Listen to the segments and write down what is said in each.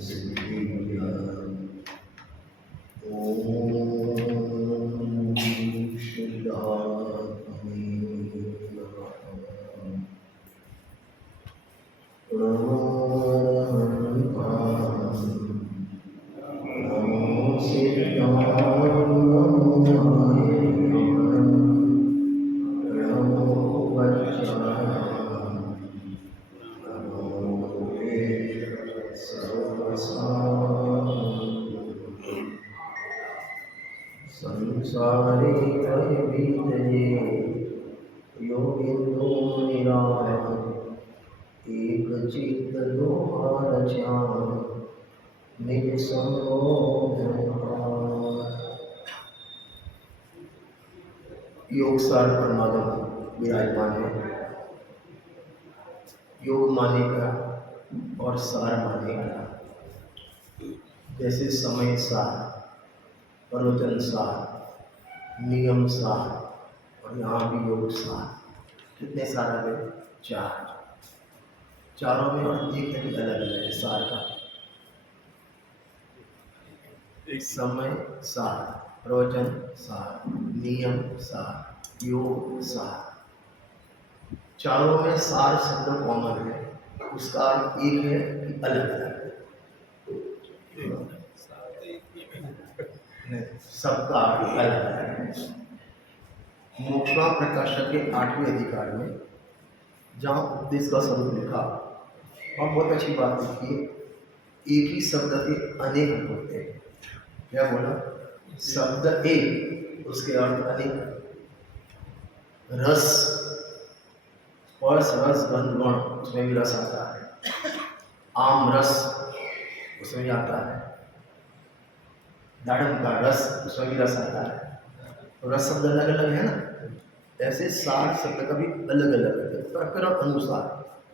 सिद्धिर्भूया। ओम शुद्धात्मने नमः। नमो सिद्धाय नमो वज्राय नमो संसारे भयभीतये योगिन्दो निरामय एकचित्त दोहारचाम निज संगो योग सार परमात्मा विराजमान है। योग माने क्या और सार माने क्या? जैसे समय सार, प्रवचन सार, नियम सार और यहाँ भी योग सार। कितने सार आ गए? 4। चारों में और एक है कि अलग अलग है सार का। समय सार, प्रवचन सार, नियम सार, योग सार। चारों में सार शब्द कॉमन है, उसका एक है कि अलग अलग है, सबका अलग अलग है। मोक्षमा प्रकाशक के 8वें अधिकार में जहाँ उपदेश का स्वरूप लिखा और बहुत अच्छी बात लिखी है, एक ही शब्द के अनेक होते हैं। क्या बोला? शब्द एक, उसके अर्थ अनेक। रस, स्पर्श रस गंध गुण, उसमें भी रस आता है। आम रस उसमें भी आता है। दाड़म का रस, उसमें भी रस आता है। तो रस शब्द अलग अलग है ना, ऐसे सार शब्द का भी अलग अलग है, प्रकरण अनुसार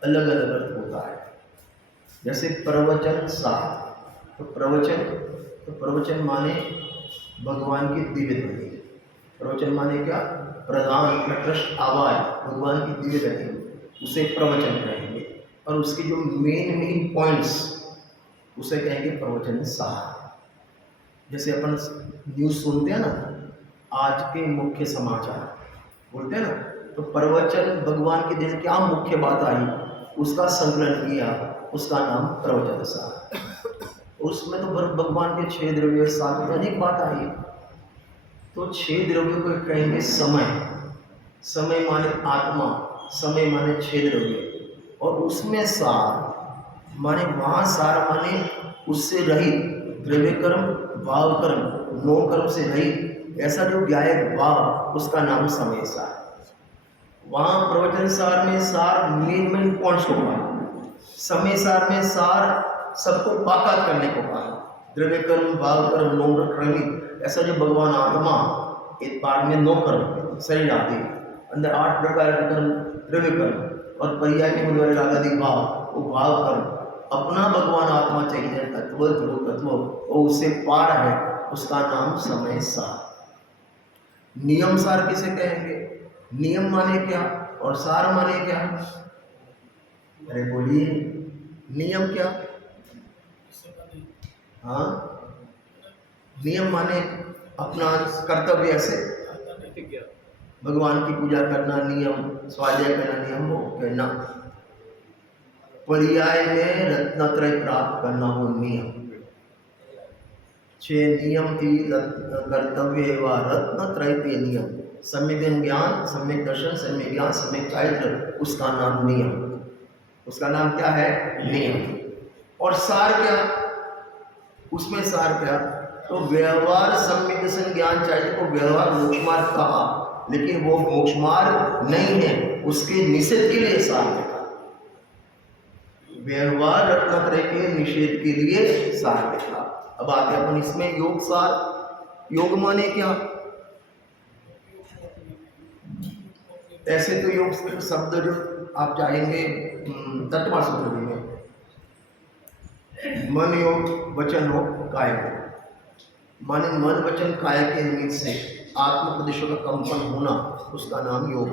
अलग अलग अर्थ होता है। जैसे प्रवचन सार, तो प्रवचन माने भगवान की दिव्य ध्वनि। प्रवचन माने क्या? प्रधान प्रकृष्ट आवाज भगवान की दिव्य ध्वनि, उसे प्रवचन कहेंगे। और उसके जो मेन पॉइंट्स, उसे कहेंगे प्रवचन सार। जैसे अपन न्यूज़ सुनते हैं ना, आज के मुख्य समाचार बोलते हैं ना, तो प्रवचन भगवान के दिन क्या मुख्य बात आई, उसका संकलन किया, उसका नाम प्रवचन सार। उसमें तो भगवान के 6 द्रव्य 7 अनेक बात आई। तो 6 द्रव्यों को कहेंगे समय। समय माने आत्मा, समय माने 6 द्रव्य। और उसमें सार माने, वहाँ सार माने उससे रहित, द्रव्य कर्म भाव कर्म 9 कर्म से रहित, ऐसा जो ज्ञायक भाव, उसका नाम समय सार। वहाँ प्रवचन सार में सार मेन पॉइंट्स होगा। समय सार में सार सबको बाकात करने को कहा। द्रव्य कर्म भाव कर्म 9 कर्म, ऐसा जो भगवान आत्मा एक बार में 9 कर्म शरीर आदि, अंदर 8 प्रकार के कर्म द्रव्य कर्म, और पर्याय में होने वाले राग आदि भाव, वो भाव कर्म अपना भगवान आत्मा चाहिए तत्व ध्रुव तत्व, वो उससे पार है, उसका नाम समय सार। नियम सार किसे कहेंगे? नियम माने क्या और सार माने क्या? अरे बोलिए, नियम क्या? हाँ, नियम माने अपना कर्तव्य, ऐसे भगवान की पूजा करना नियम, स्वाध्याय करना नियम, वो कहना। पर्याय में रत्नत्रय प्राप्त करना हो नियम। 6 नियम थी कर्तव्य व रत्नत्रय के नियम। सम्यक ज्ञान, सम्यक दर्शन, सम्यक ज्ञान, सम्यक चारित्र, उसका नाम नियम। उसका नाम क्या है? नियम। और सार क्या? उसमें सार क्या? तो व्यवहार सम्यक दर्शन ज्ञान चारित्र को व्यवहार मोक्ष मार्ग कहा, लेकिन वो मोक्ष मार्ग नहीं है, उसके निषेध के लिए सार लिखा। व्यवहार रत्नत्रय के निषेध के लिए सार लिखा। अब आते अपन इसमें योग सार। योग माने क्या? ऐसे तो योग शब्द जो आप चाहेंगे तत्व सूत्र में, मन योग, वचन योग, काय योग। माने मन वचन काय के निमित्त से आत्म प्रदेशों का कंपन होना, उसका नाम योग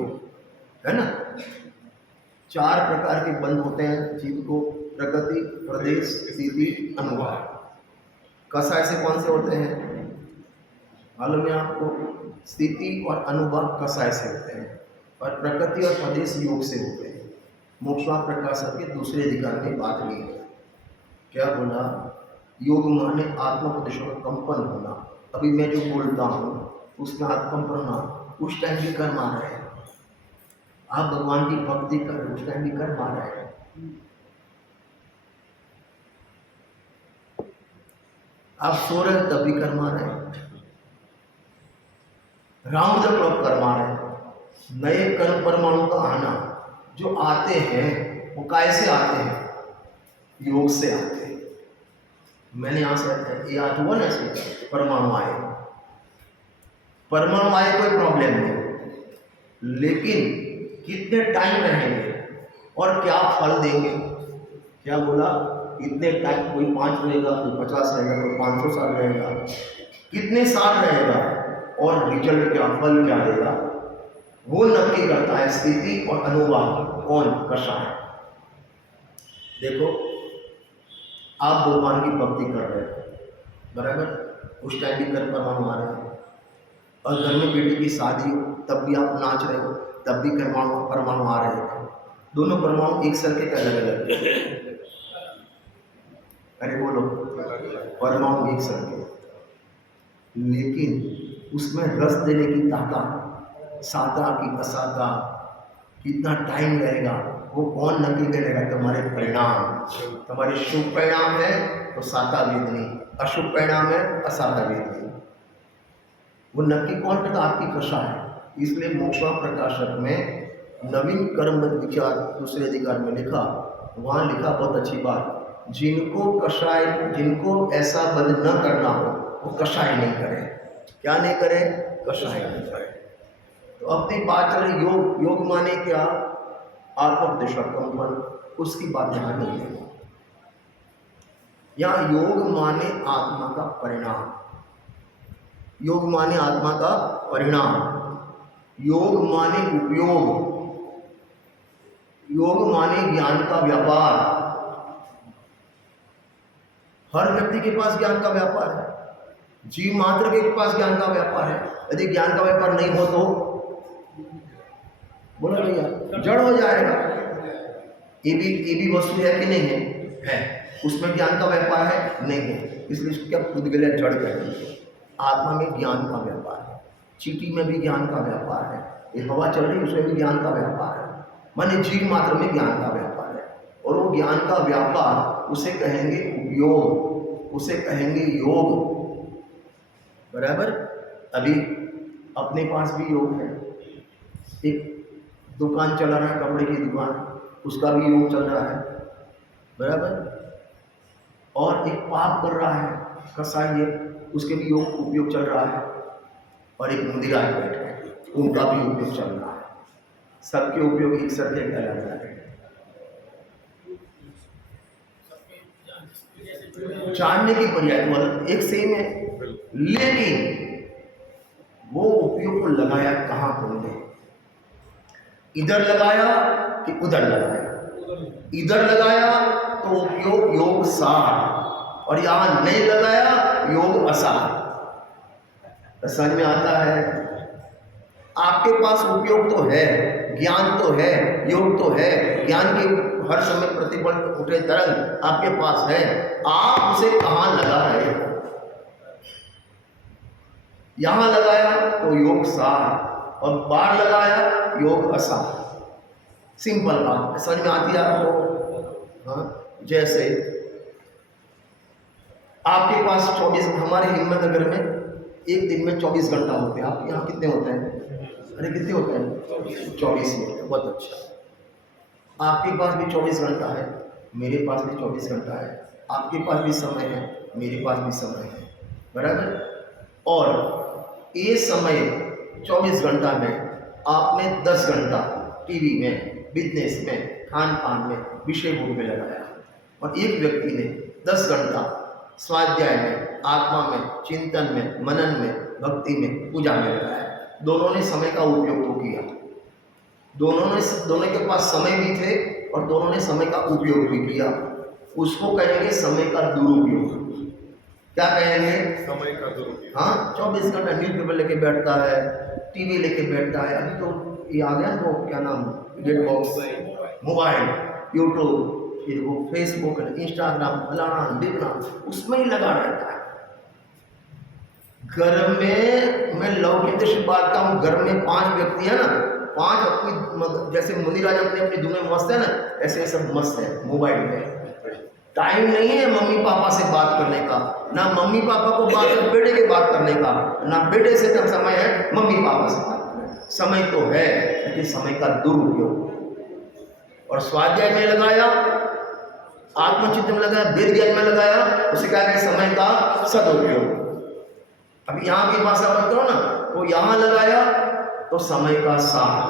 है ना। 4 प्रकार के बंध होते हैं जीव को प्रकृति, प्रदेश, स्थिति, अनुभाव। कषाय से कौन से होते हैं मालूम है आपको? स्थिति और अनुभाव कषाय से होते हैं और प्रकृति और प्रदेश योग से होते हैं। मोक्षवा प्रकाशक के दूसरे अधिकार में बात नहीं है। क्या बोला? योग माने आत्मोपदेशों का कंपन होना। अभी मैं जो बोलता हूँ उसका कंपन होना, उस टाइम भी कर्म आ रहे हैं। आप भगवान की भक्ति कर रहे, उस टाइम भी कर्म आ रहे हैं। आप सो रहे हो तब भी कर्म आ रहे हैं। राउंड द क्लॉक कर्म आ रहे हैं। नए कर्म परमाणु का आना जो आते हैं वो कैसे आते हैं? योग से आते हैं। मैंने यहाँ से याद हुआ ना, ऐसे परमाणु आए, परमाणु आए कोई प्रॉब्लम नहीं, लेकिन कितने टाइम रहेंगे और क्या फल देंगे? क्या बोला? इतने टाइम, कोई 5 रहेगा, कोई 50 रहेगा, कोई 500 साल रहेगा, कितने साल रहेगा और रिजल्ट क्या, फल क्या देगा, वो नक्की करता है स्थिति और अनुभाव। कौन? कषाय। देखो आप भगवान की भक्ति कर रहे हो बराबर, उस टाइम भी कर्म परमाणु आ रहे हैं। और घर में बेटी की शादी हो तब भी आप नाच रहे हो, तब भी परमाणु आ रहे हैं। दोनों परमाणु एक सर के अलग अलग, अरे बोलो, परमाणु एक सर के, लेकिन उसमें रस देने की ताकत, साता की असाता, कितना टाइम रहेगा वो कौन नक्की करेगा? तुम्हारे परिणाम। तुम्हारे शुभ परिणाम है तो साता वेदनी, अशुभ परिणाम है असाता वेदनी। वो नक्की कौन करता? आपकी कषा है। इसलिए मोक्षवा प्रकाशक में नवीन कर्म विचार दूसरे अधिकार में लिखा, वहाँ लिखा बहुत अच्छी बात, जिनको कषाय, जिनको ऐसा बंद न करना हो वो कषाय नहीं करे। क्या नहीं करे? कषाय नहीं करे। तो अपनी बात चल रही योग, योग माने क्या? आत्मोपदेश कंपन, उसकी बात यहाँ नहीं है। यहाँ योग माने आत्मा का परिणाम, योग माने आत्मा का परिणाम, योग माने उपयोग, योग माने ज्ञान का व्यापार। हर व्यक्ति के पास ज्ञान का व्यापार है, जीव मात्र के पास ज्ञान का व्यापार है। यदि ज्ञान का व्यापार नहीं हो तो बोला भैया जड़ हो जाएगा। ये भी वस्तु है कि नहीं है? है। उसमें ज्ञान का व्यापार है? नहीं है। इसलिए इसको क्या खुद के लिए जड़ कहते हैं। आत्मा में ज्ञान का व्यापार है, चींटी में भी ज्ञान का व्यापार है, ये हवा चल रही है उसमें भी ज्ञान का व्यापार है। माने जीव मात्र में ज्ञान का व्यापार है, और वो ज्ञान का व्यापार उसे कहेंगे उपयोग, उसे कहेंगे योग। बराबर? अभी अपने पास भी योग है। एक दुकान चला रहा है, कपड़े की दुकान, उसका भी योग चल रहा है। बराबर? और एक पाप कर रहा है कसाई है, उसके भी योग उपयोग चल रहा है। और एक मंदिर आए बैठे हैं, उनका भी उपयोग चल रहा है। सबके उपयोग एक सर के अलग अलग है। जानने की पर्याय मतलब एक सेम है, लेकिन वो उपयोग को लगाया कहाँ तुमने? इधर लगाया कि उधर लगाया? इधर लगाया तो उपयोग योग सार, और यहाँ नहीं लगाया योग असार। समझ में आता है? आपके पास उपयोग तो है, ज्ञान तो है, योग तो है, ज्ञान की हर समय प्रतिबल उठे तरंग आपके पास है, आप उसे कहाँ लगा रहे हो? यहां लगाया तो योग सार, और बाहर लगाया योग असार। सिंपल बात समझ में आती है आपको? हाँ, जैसे आपके पास 24, हमारे हिम्मतनगर में एक दिन में 24 घंटा होते हैं। आप यहाँ कितने होते हैं? अरे कितने होते हैं? 24 होते हैं। बहुत अच्छा। आपके पास भी 24 घंटा है, मेरे पास भी 24 घंटा है, आपके पास भी समय है, मेरे पास भी समय है। बराबर? और ये समय 24 घंटा में आपने 10 घंटा टीवी में, बिजनेस में, खान पान में, विषय भोग में लगाया, और एक व्यक्ति ने 10 घंटा स्वाध्याय में, आत्मा में, चिंतन में, मनन में, भक्ति में, पूजा में लगाया। दोनों ने समय का उपयोग तो किया, दोनों के पास समय भी थे और दोनों ने समय का उपयोग भी किया। उसको कहेंगे समय का दुरुपयोग। क्या कहेंगे? समय का दुरुपयोग। हाँ, 24 घंटा न्यूज़पेपर लेके बैठता है, टीवी लेके बैठता है। अभी तो ये आ गया वो क्या नाम, गेट बॉक्स, मोबाइल, यूट्यूब, फिर वो फेसबुक, इंस्टाग्राम, फलाना ढिमना, उसमें ही लगा रहता है। घर में मैं लौकिक से बात का हूँ, घर में 5 व्यक्ति है ना, 5 अपनी जैसे मुनि राजा अपनी दुनिया में मस्त है ना, ऐसे सब मस्त है मोबाइल में। टाइम नहीं है मम्मी पापा से बात करने का, ना मम्मी पापा को बात कर बेटे के बात करने का, ना बेटे से कब समय है मम्मी पापा से बात करने का। समय तो है, लेकिन समय का दुरुपयोग। और स्वाध्याय में लगाया, आत्मचिंतन में लगाया, वेद ज्ञान में लगाया, उसे क्या कहें? समय का सदुपयोग। अभी यहाँ की भाषा बात करो ना, तो यहाँ लगाया तो समय का सार,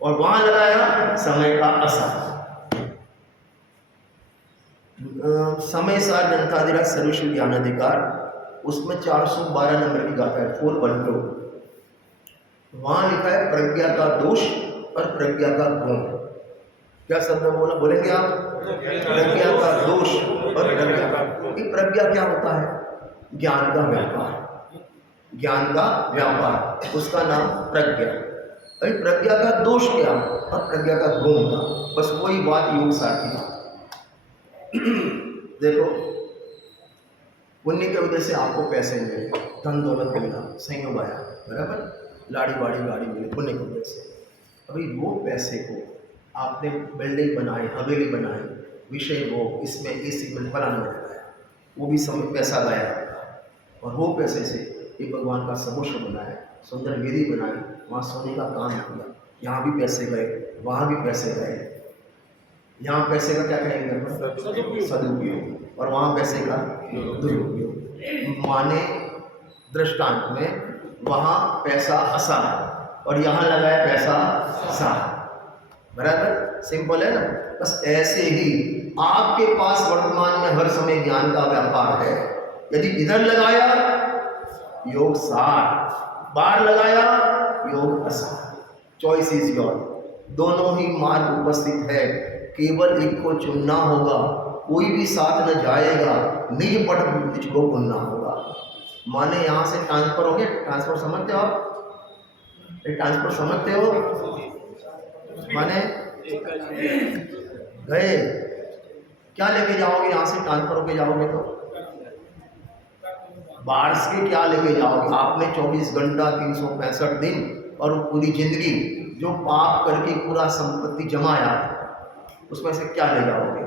और वहां लगाया समय का असर। समय सार जनताधिकार सर्वस्व ज्ञान अधिकार, उसमें 412 नंबर की गाथा है, 412। वहां लिखा है प्रज्ञा का दोष और प्रज्ञा का गुण। क्या शब्द बोला, बोलेंगे आप? प्रज्ञा का दोष और प्रज्ञा का गुण। प्रज्ञा क्या होता है? ज्ञान का व्यापार, ज्ञान का व्यापार, उसका नाम प्रज्ञा। अभी प्रज्ञा का दोष क्या और प्रज्ञा का गुण का, बस वही बात योग सार की बात। देखो, पुण्य के वजह से आपको पैसे मिले, धन दौलत मिला, संयोग आया, बराबर, लाड़ी बाड़ी गाड़ी मिली पुण्य की वजह से। अभी वो पैसे को आपने बिल्डिंग बनाई, हवेली बनाई, विषय वो इसमें इसी में फलाने में लगाया, वो भी समय पैसा लाया, और वो पैसे से ये भगवान का समोसा बनाया, सुंदर गिरी बनाई, वहाँ सोने का काम किया, यहाँ भी पैसे गए, वहाँ भी पैसे गए। यहाँ पैसे का क्या कहेंगे? सदुपयोग, और वहाँ पैसे का दुरुपयोग। माने दृष्टांत में वहाँ पैसा असार और यहाँ लगाया पैसा सार, बराबर, सिंपल है ना। बस ऐसे ही आपके पास वर्तमान में हर समय ज्ञान का व्यापार है। यदि इधर लगाया योग सार, बाहर लगाया योग असार, चॉइस इज योर। दोनों ही मार्ग उपस्थित है, केवल एक को चुनना होगा। कोई भी साथ न जाएगा, निज पट निज को बुनना होगा। माने यहाँ से ट्रांसफर हो गया, ट्रांसफर समझते हो आप? ट्रांसफर समझते हो? माने गए, क्या लेके जाओगे यहाँ से? ट्रांसफर होके जाओगे तो बाहर से क्या लेके जाओगे? आपने 24 घंटा 365 दिन और पूरी जिंदगी जो पाप करके पूरा संपत्ति जमाया, उसमें से क्या ले जाओगे?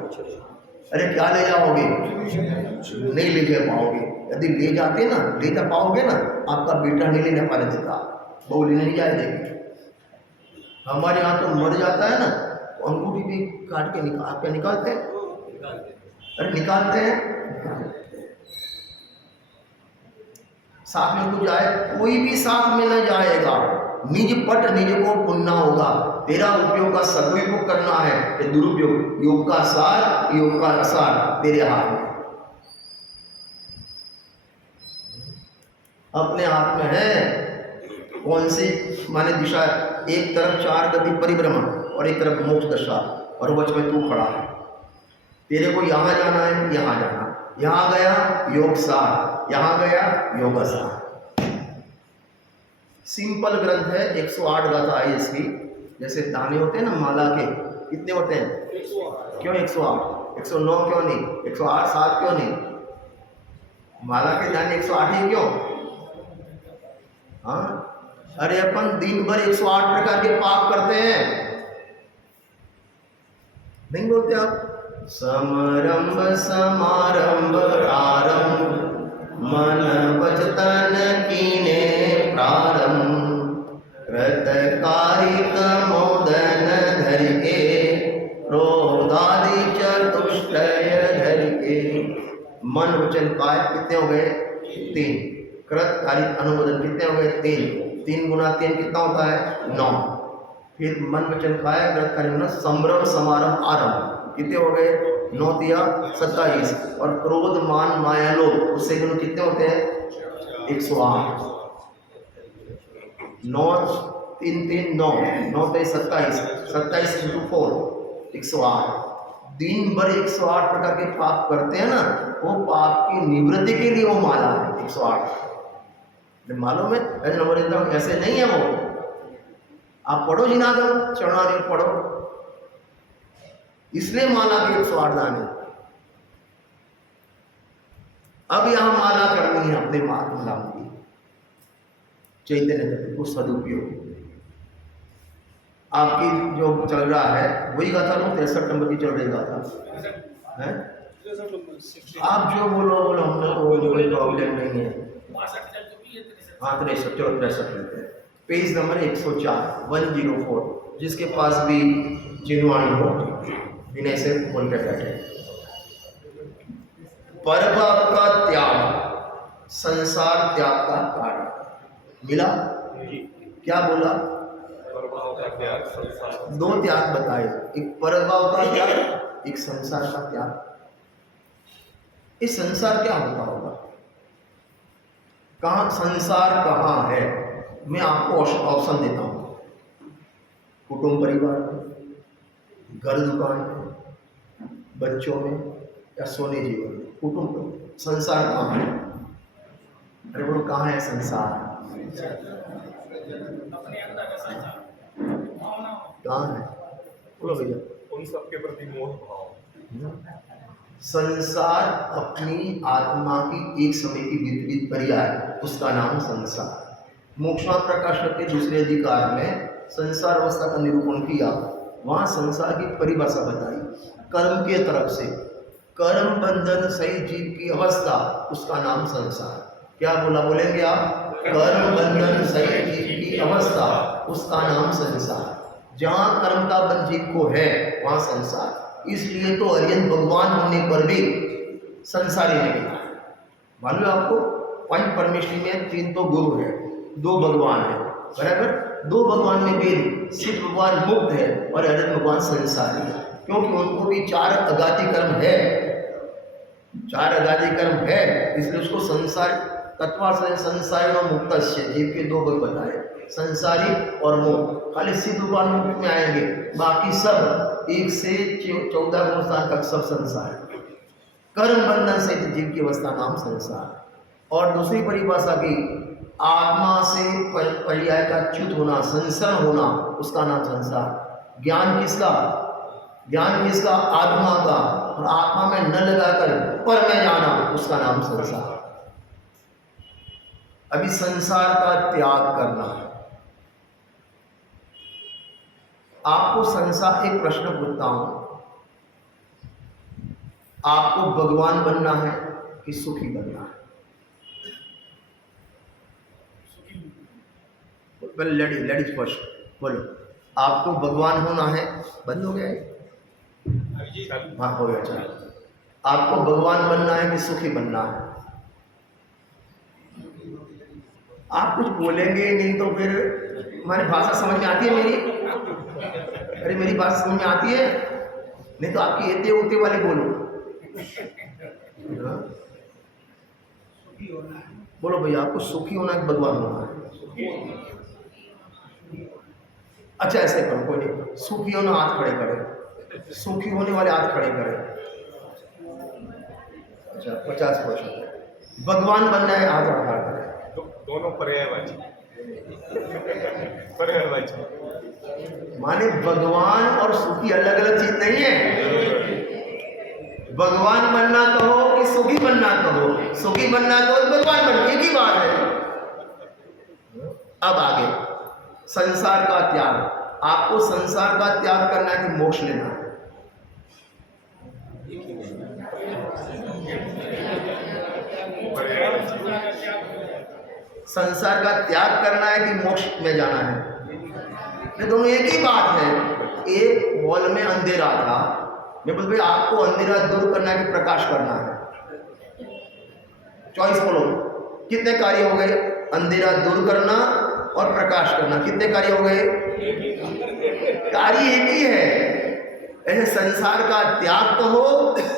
अरे क्या ले जाओगे? नहीं ले जा पाओगे। यदि ले जाते ना, ले जा पाओगे ना, आपका बेटा नहीं लेने पाने देता, बहू लेने नहीं जाए देगी। हमारे यहाँ तो मर जाता है ना, तो अंगूठी भी काट के निकालते हैं। अरे निकालते हैं, साथ में कुछ जाए, कोई भी साथ में न जाएगा। निज पट निज को पुनना होगा। तेरा उपयोग का सदुपयोग करना है या दुरुपयोग, योग का सार योग का असार तेरे हाथ में, अपने हाथ में है। कौन सी माने दिशा? एक तरफ 4 गति परिभ्रमण और एक तरफ मोक्ष दशा, और वच में तू खड़ा है। तेरे को यहाँ जाना है, यहाँ जाना, यहाँ गया योग सार, यहाँ गया योग सार। सिंपल ग्रंथ है, 108 गाथा है इसकी। जैसे दाने होते हैं ना माला के, कितने होते हैं? 108। क्यों 108? 109 क्यों नहीं? 108 7 क्यों नहीं? माला के दाने 108 ही क्यों? हाँ, अरे अपन दिन भर 108 प्रकार के पाप करते हैं, नहीं बोलते आप? समरंभ समारंभ आरंभ, मन वचन कीने प्रारंभ, कृतकारिक मोदन धर के, क्रोधादि चतुष्टय धर के। मन वचन काय कितने हो गए? 3। कृत कारिक अनुमोदन कितने हो गए? 3। 3 गुना 3 कितना होता है? 9। फिर मन वचन काय कृत कारिक संभ्रम समारंभ आरंभ कितने हो गए? 9 तिया 27। और क्रोध मान माया लोभ उससे गुण कितने होते हैं? 108। 9 3 3 9 9 27 27 × 4 108। दिन भर 108 प्रकार के पाप करते हैं ना, वो पाप की निवृत्ति के लिए वो माला है 108। मालूम है? ऐसे नहीं है वो। आप पढ़ो जिनागम चरणानी पढ़ो, इसलिए माला के 108 दाने। अब यहां माला करनी है अपने महात्मा नाम की, चैतन्य को सदुपयोग। आपकी जो चल रहा है वही गाथा लो, 63 नंबर की चल रही गाथा है। आप जो बोलो बोलो, हमने तो कोई प्रॉब्लम नहीं है। हाँ 63, चलो 63 लेते हैं। पेज नंबर 104 104, जिसके पास भी जिनवाणी हो विनय से बोल कर बैठे। परभाव का त्याग संसार त्याग का कारण मिला। क्या बोला? दो त्याग बताए, एक परभाव का त्याग, एक संसार का त्याग। इस संसार क्या होता होगा? कहां संसार कहां है? मैं आपको ऑप्शन देता हूं। कुटुंब परिवार में, घर दुकान में, बच्चों में, या सोने जीवन में। कुटुंब संसार कहां है? अरे बोलो कहां है संसार? कहां है? बोलो भैया। उन सबके प्रति मोह भाव। संसार अपनी आत्मा की एक समय की विपरीत पर्याय, उसका नाम संसार। मोक्षमा प्रकाश के दूसरे अधिकार में संसार अवस्था का निरूपण किया, वहां संसार की परिभाषा बताई। कर्म के तरफ से, कर्म बंधन सही जीव की अवस्था, उसका नाम संसार। क्या बोला? बोलेंगे आप? कर्म बंधन सही जीव की अवस्था, उसका नाम संसार। जहां कर्म का बंध जीव को है वहां संसार। इसलिए तो अरियन भगवान होने पर भी संसारी नहीं है। मालूम है आपको? पंच परमेश्वरी में 3 तो गुरु है, 2 भगवान है, बराबर। 2 भगवान में भी शिव भगवान मुक्त है और अरियन भगवान संसारी है, क्योंकि उनको भी 4 अगाधि कर्म है। 4 अगाधि कर्म है, इसलिए उसको संसार तत्वा से संसारी और मुक्त जीव के 2 भाग बताए, संसारी और मुक्त। खाली शिव भगवान मुक्त में आएंगे, बाकी सब 1 से 14 गुणस्थान तक सब संसार। कर्म बंधन से जीव की अवस्था नाम संसार। और दूसरी परिभाषा की, आत्मा से पर्याय का च्युत होना, संसरण होना, उसका नाम संसार। ज्ञान किसका? ज्ञान किसका? आत्मा का। और आत्मा में न लगाकर पर में जाना, उसका नाम संसार। अभी संसार का त्याग करना है आपको। संसार, एक प्रश्न पूछता हूं, आपको भगवान बनना है कि सुखी बनना है? पहले लेडीज फर्स्ट बोलो। आपको भगवान होना है? बंद हो गया? हाँ हो गया। चलो, आपको भगवान बनना है कि सुखी बनना है? आप कुछ बोलेंगे नहीं तो फिर हमारी भाषा समझ में आती है मेरी? अरे मेरी बात समझ में आती है? नहीं तो आपकी एते उते वाले बोलो। बोलो भैया, आपको सुखी होना है कि भगवान होना है? अच्छा ऐसे करो, कोई नहीं, सुखी होना हाथ खड़े करें, सुखी होने वाले हाथ खड़े करें। अच्छा 50%। भगवान बनना है हाथ खड़ा करें। दोनों पर्यायवाची। माने भगवान और सुखी अलग अलग चीज नहीं है। भगवान बनना कहो कि सुखी बनना कहो, सुखी बनना कहो कि भगवान बनना, एक ही बात है। अब आगे संसार का त्याग। आपको संसार का त्याग करना है कि मोक्ष लेना है? संसार का त्याग करना है कि मोक्ष में जाना है? ये दोनों एक ही बात है। एक हॉल में अंधेरा था, मैं बोल भाई आपको अंधेरा दूर करना है कि प्रकाश करना है? चॉइस बोलो, कितने कार्य हो गए? अंधेरा दूर करना और प्रकाश करना, कितने कार्य हो गए? कार्य एक ही है। ऐसे संसार का त्याग कहो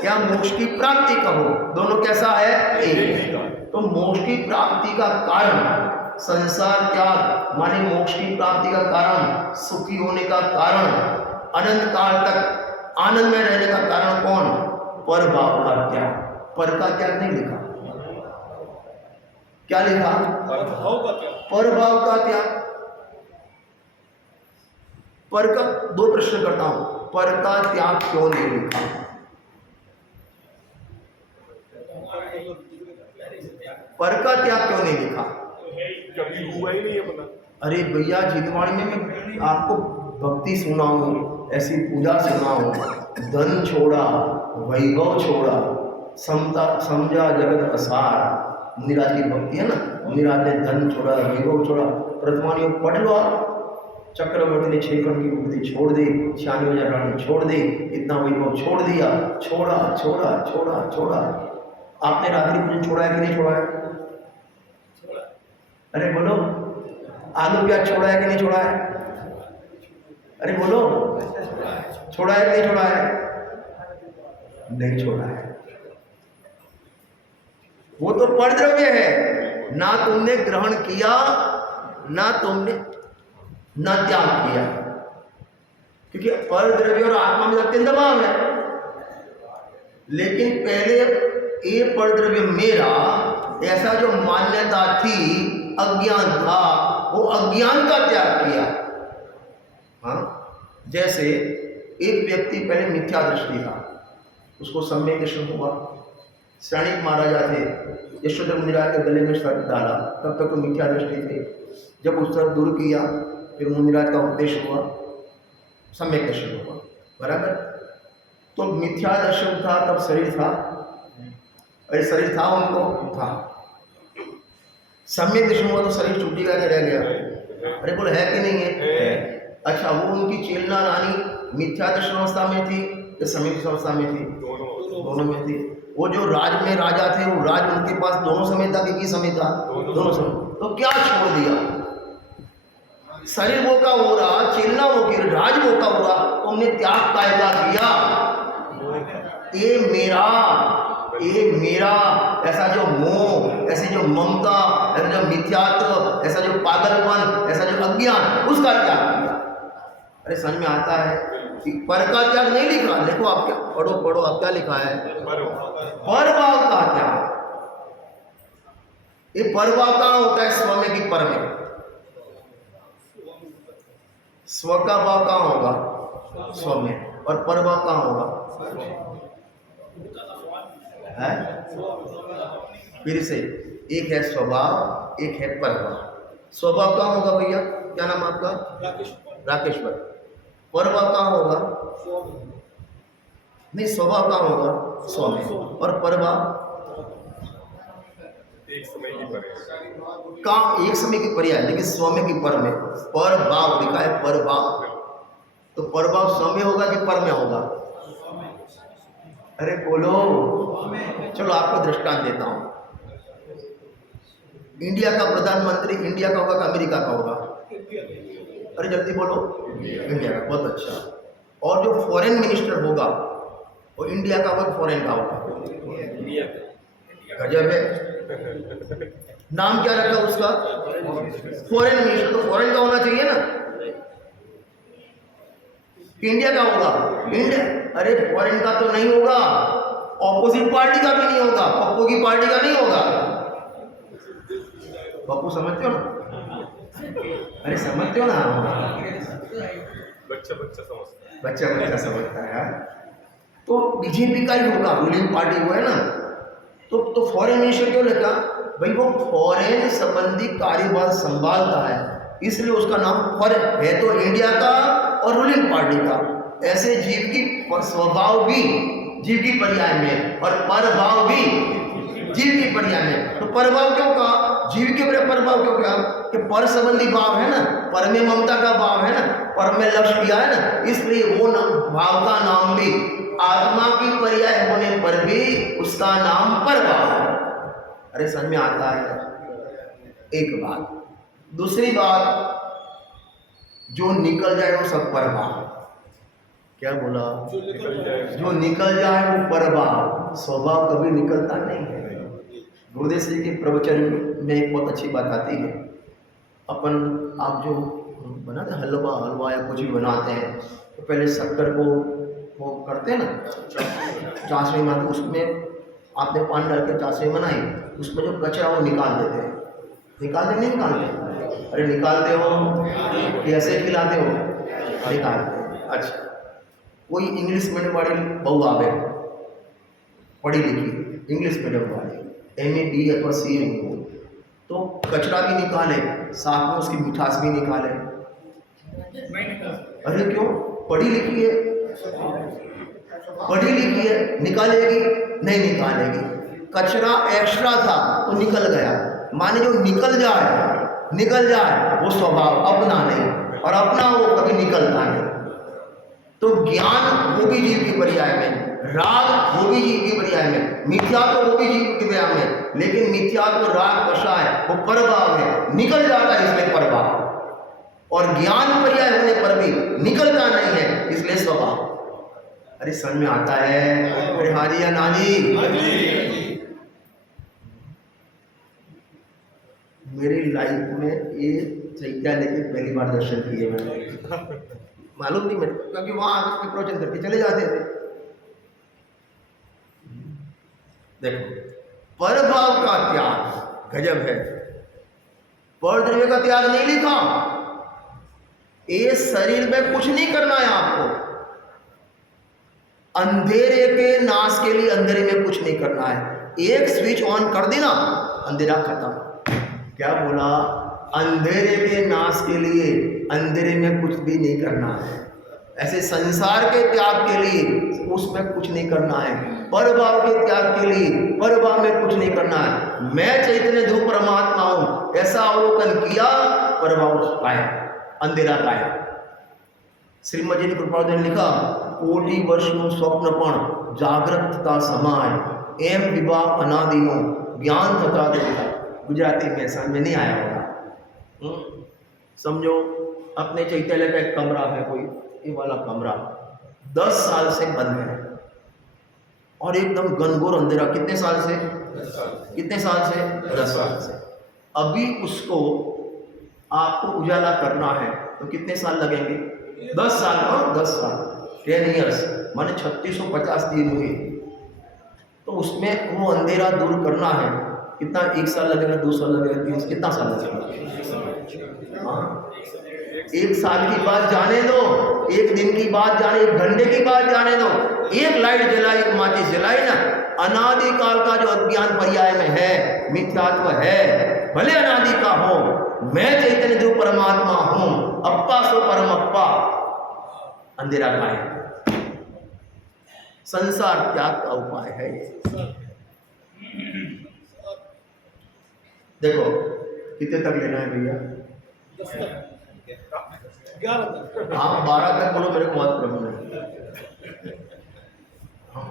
या मोक्ष की प्राप्ति कहो, दोनों कैसा है? एक। तो मोक्ष की प्राप्ति का कारण संसार त्याग, माने मोक्ष की प्राप्ति का कारण, सुखी होने का कारण, अनंत काल तक आनंद में रहने का कारण कौन? पर भाव का त्याग। पर का त्याग नहीं लिखा, क्या लिखा? पर भाव का त्याग। पर का, दो प्रश्न करता हूं, पर का त्याग क्यों नहीं लिखा? पर का त्याग क्यों नहीं लिखा? कभी हुआ ही नहीं है पता। अरे भैया, जितवाणी में मैं आपको भक्ति सुनाऊं, ऐसी पूजा सुनाऊं, धन छोड़ा, वैभव छोड़ा, समता समझा जगत असार, निराज की भक्ति है ना, निराज ने धन छोड़ा, वैभव छोड़ा, प्रथमानी पढ़ लो आप। चक्रवर्ती ने 6 कण की उपाधि छोड़ दी, 96,000 रानी छोड़ दी, इतना वैभव छोड़ दिया, छोड़ा छोड़ा छोड़ा छोड़ा। आपने रात्रि भोजन छोड़ा है कि नहीं छोड़ा है? अरे बोलो, आलू प्याज छोड़ा है कि नहीं छोड़ा है? अरे बोलो, छोड़ा है कि नहीं छोड़ा है? नहीं छोड़ा है। वो तो परद्रव्य है, ना तुमने ग्रहण किया, ना तुमने ना त्याग किया, क्योंकि परद्रव्य और आत्मा में अत्यंत भाव है। लेकिन पहले ये परद्रव्य मेरा, ऐसा जो मान्यता थी, अज्ञान था, वो अज्ञान का त्याग किया। हाँ, जैसे एक व्यक्ति पहले मिथ्या दृष्टि था, उसको सम्यक दर्शन हुआ। श्रेणिक महाराजा थे, यशोधर मुनिराज के गले में सर डाला, तब तक तो मिथ्या दृष्टि थे। जब उस सर दूर किया, फिर मुनिराज का उपदेश हुआ, सम्यक दर्शन हुआ। बराबर? तो मिथ्या दर्शन था तब शरीर था, अरे शरीर था उनको था। सम्यक दर्शन हुआ तो शरीर छूटेगा क्या रह गया? अरे बोले है कि नहीं है? अच्छा, वो उनकी चेलना रानी मिथ्या दर्शन अवस्था में थी या सम्यक दर्शन अवस्था में थी? दोनों में थी। वो जो राज में राजा थे, वो राज उनके पास दोनों समय था कि एक ही समय था? दोनों समय। तो क्या छोड़ दिया? शरीर वो का हो रहा, चेलना वो की, राज वो का हो रहा, तो हमने त्याग कायदा किया। ये मेरा ऐसा जो मोह, ऐसी जो ममता, ऐसा जो मिथ्यात्व, ऐसा जो पागलपन, ऐसा जो अज्ञान, उसका त्याग किया। अरे समझ में आता है कि पर का त्याग नहीं लिखा। देखो आप क्या पढ़ो आप क्या लिखा है? पर भाव का त्याग। ये पर भाव कहाँ होता है? स्व में कि पर में? स्व का भाव कहाँ होगा? स्व में। और पर भाव कहाँ होगा? है? फिर से, एक है स्वभाव, एक है परभाव। स्वभाव कहाँ होगा भैया? क्या नाम आपका? राकेश भाई। परभाव कहाँ होगा? नहीं, स्वभाव कहाँ होगा? स्व में। और परभाव एक समय की पर्याय का एक समय की पर्याय, लेकिन स्व में की पर में। पर भाव लिखा है, पर भाव। तो परभाव स्व में होगा कि पर में होगा? अरे बोलो, चलो आपको दृष्टांत देता हूं। इंडिया का प्रधानमंत्री इंडिया का होगा कि अमेरिका का होगा? अरे जल्दी बोलो। इंडिया का। बहुत अच्छा। और जो फॉरेन मिनिस्टर होगा वो इंडिया का होगा, फॉरेन का होगा? गजब है। नाम क्या रखा उसका? Foreign minister. तो फॉरेन का होना चाहिए ना, इंडिया का होगा? इंडिया। अरे फॉरेन का तो नहीं होगा, ऑपोजिट पार्टी का भी नहीं होगा, पप्पू की पार्टी का नहीं होगा। पप्पू समझते हो ना? अरे समझते हो ना? बच्चा समझता है। तो बीजेपी का ही होगा, रूलिंग पार्टी वो है ना। तो फॉरेन मिनिस्टर क्यों लिखा? भाई वो फॉरेन संबंधी कार्यभार संभालता है, इसलिए उसका नाम फॉरेन है। तो इंडिया का और रूलिंग पार्टी का। ऐसे जीव की स्वभाव भी जीव की पर्याय में, और परभाव भी जीव की पर्याय में। तो परभाव क्यों कहा? जीव के बड़े परभाव क्यों कहा? कि पर संबंधी भाव है ना, पर में ममता का भाव है ना, पर में लक्ष्य किया है ना, इसलिए वो भाव का नाम भी आत्मा की पर्याय होने पर भी उसका नाम परभाव है। अरे समझ में आता है? एक बात। दूसरी बात, जो निकल जाए वो सब परभाव। क्या बोला? जो निकल जाए वो परभाव। स्वभाव कभी निकलता नहीं है। गुरुदेव जी के प्रवचन में एक बहुत अच्छी बात आती है। अपन आप जो बनाते हलवा या कुछ भी बनाते हैं, तो पहले शक्कर को वो करते हैं ना चाशनी बनाते, उसमें आपने पानी डाल के चाशनी बनाई, उसमें जो कचरा वो निकाल देते हैं। निकालते नहीं निकालते? अरे निकालते हो कि ऐसे खिलाते हो? निकालते। अच्छा, कोई इंग्लिश मीडियम वाली बहू आवे, पढ़ी लिखी इंग्लिश मीडियम वाली, MA BA अथवा CA हो, तो कचरा भी निकाले, साथ में उसकी मिठास भी निकाले। अरे क्यों? पढ़ी लिखी है, पढ़ी लिखी है, निकालेगी नहीं? निकालेगी। कचरा एक्स्ट्रा था तो निकल गया, माने जो निकल जाए वो स्वभाव, अपना नहीं, और अपना वो कभी निकलता नहीं। तो ज्ञान वो भी जीव की पर्याय में, राग वो भी जीव की पर्याय में, मिथ्या तो वो भी जीव की पर्याय में, लेकिन मिथ्या तो राग कषा है, वो परभाव है, निकल जाता है इसलिए परभाव, और ज्ञान पर्याय होने पर भी निकलता नहीं है इसलिए स्वभाव। अरे समझ में आता है? अरे हाजी या नाजी? मेरी लाइफ में ये चैत्या लेके पहली बार दर्शन किए मैंने, मालूम नहीं मेरे, क्योंकि वहां आगे प्रवचन करके चले जाते थे। देखो, परभाव का त्याग गजब है, पर द्रव्य का त्याग नहीं लिखा। ये शरीर में कुछ नहीं करना है आपको, अंधेरे के नाश के लिए अंधेरे में कुछ नहीं करना है। एक स्विच ऑन कर देना, अंधेरा खत्म। क्या बोला? अंधेरे के नाश के लिए अंधेरे में कुछ भी नहीं करना है। ऐसे संसार के त्याग के लिए उसमें कुछ नहीं करना है, परभाव के त्याग के लिए परभाव में कुछ नहीं करना है। मैं चैतन्य ध्रुव परमात्मा हूं, ऐसा अवलोकन किया, परभाव पाया, अंधेरा पाया। श्रीमद जी ने कृपा ने लिखा, कोटि वर्षનું સ્વપ્ન પણ જાગ્રત થતા સમાય, એમ વિવાહ અનાદિનો જ્ઞાન થતા દેખા। गुजराती में समझ में नहीं आया होगा। समझो अपने चैत्यालय का एक कमरा है, कोई ये वाला कमरा 10 साल से बंद है और एकदम घनघोर अंधेरा। कितने साल से? 10 साल। कितने साल से? 10 साल से। अभी उसको आपको उजाला करना है तो कितने साल लगेंगे? 10 साल। 10 साल 10 ईयर्स माने 3650 दिन हुए। तो उसमें वो अंधेरा दूर करना है, कितना? 1 साल लगेगा, 2 साल लगेगा, 3 कितना साल लगेगा? हाँ, 1 साल की बात जाने दो, 1 दिन की बात जाने, 1 घंटे की बात जाने दो, एक लाइट जलाई, एक माचिस जलाई ना, अनादि काल का जो अज्ञान पर्याय में है, मिथ्यात्व है, भले अनादि का हो, मैं चैतन्य ध्रुव परमात्मा हूं, अप्पा सो परम अप्पा, अंधेरा का है। संसार त्याग का उपाय है ये। देखो कितने तक लेना है भैया? 11 12 तक बोलो, मेरे को बहुत प्रॉब्लम है।